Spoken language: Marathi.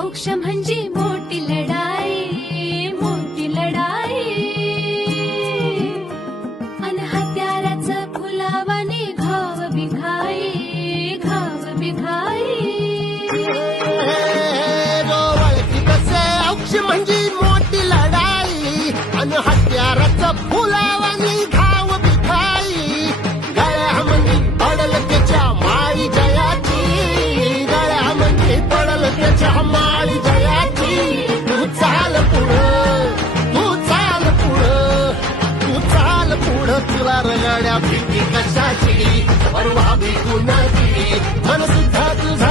औक्ष म्हणजे मोठी लढाई, मोठी लढाई. अन हत्याराचं फुलावाने घाव बिघाई, घाव बिघाई. औक्ष म्हणजे मोठी लढाई आणि हत्याराचं फुलावानी घाव बिखाई. गळ्यामध्ये पडल त्याच्या माळी जयाची, गळ्यामध्ये पडल त्याच्या माळी जयाची. तू चाल पुढं, तू चाल पुढं, तू चाल पुढं. तुला रगड्या भीती कशाची, परवा भी कुणाची, मन सुद्धा तुझा